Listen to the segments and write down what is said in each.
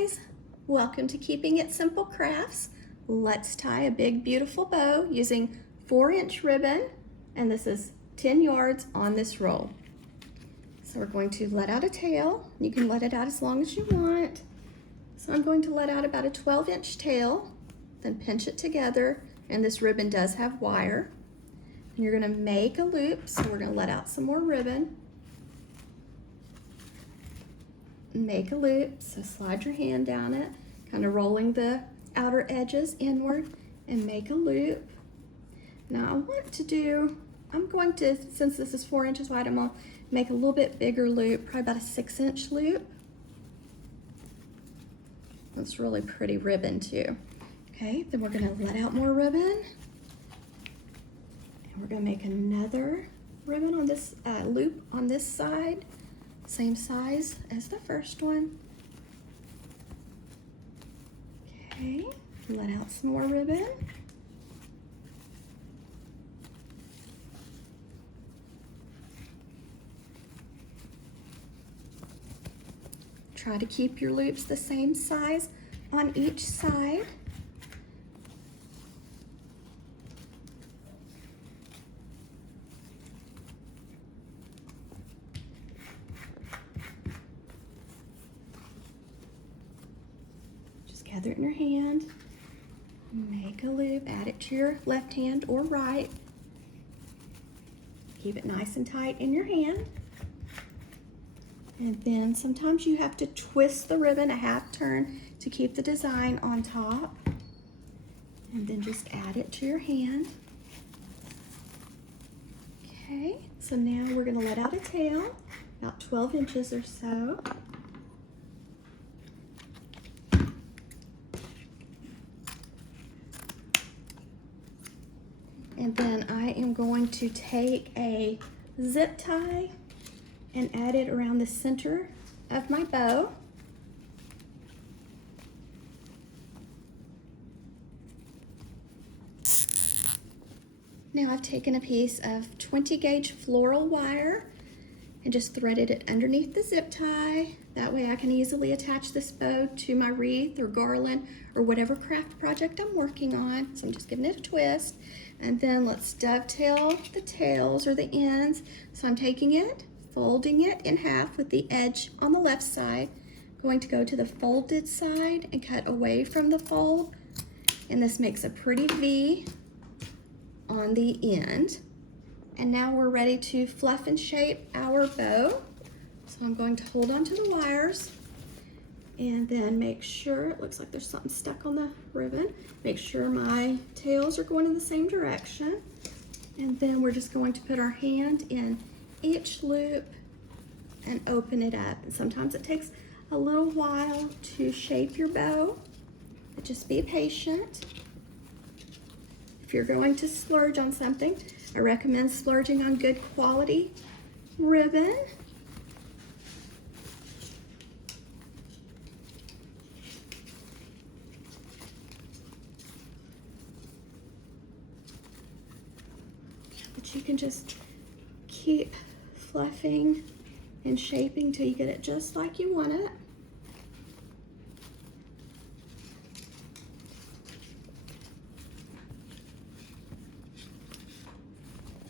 guys, welcome to Keeping It Simple Crafts. Let's tie a big beautiful bow using 4-inch ribbon, and this is 10 yards on this roll. So we're going to let out a tail. You can let it out as long as you want. So I'm going to let out about a 12-inch tail, then pinch it together, and this ribbon does have wire. And you're going to make a loop, so we're going to let out some more ribbon. Make a loop, so slide your hand down it, kind of rolling the outer edges inward, and make a loop. Now I'm going to, since this is 4 inches wide, I'm going to make a little bit bigger loop, probably about a 6-inch loop. That's really pretty ribbon too. Okay, then we're going to let out more ribbon, and we're going to make another ribbon on this loop on this side. Same size as the first one. Okay, let out some more ribbon. Try to keep your loops the same size on each side. Gather it in your hand, make a loop, add it to your left hand or right. Keep it nice and tight in your hand. And then sometimes you have to twist the ribbon a half turn to keep the design on top. And then just add it to your hand. Okay, so now we're going to let out a tail, about 12 inches or so. And then I am going to take a zip tie and add it around the center of my bow. Now I've taken a piece of 20 gauge floral wire and just threaded it underneath the zip tie. That way I can easily attach this bow to my wreath or garland or whatever craft project I'm working on. So I'm just giving it a twist. And then let's dovetail the tails or the ends. So I'm taking it, folding it in half with the edge on the left side, going to go to the folded side and cut away from the fold. And this makes a pretty V on the end. And now we're ready to fluff and shape our bow. So I'm going to hold on to the wires and then make sure, it looks like there's something stuck on the ribbon. Make sure my tails are going in the same direction. And then we're just going to put our hand in each loop and open it up. And sometimes it takes a little while to shape your bow, but just be patient. If you're going to splurge on something, I recommend splurging on good quality ribbon. But you can just keep fluffing and shaping till you get it just like you want it.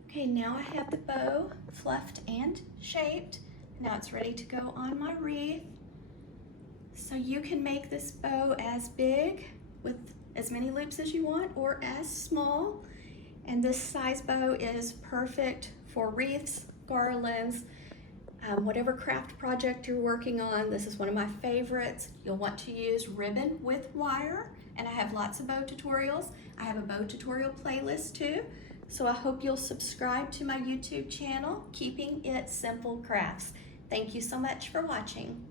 Okay, now I have the bow fluffed and shaped. Now it's ready to go on my wreath. So you can make this bow as big with as many loops as you want or as small. And this size bow is perfect for wreaths, garlands, whatever craft project you're working on. This is one of my favorites. You'll want to use ribbon with wire, and I have lots of bow tutorials. I have a bow tutorial playlist too. So I hope you'll subscribe to my YouTube channel, Keeping It Simple Crafts. Thank you so much for watching.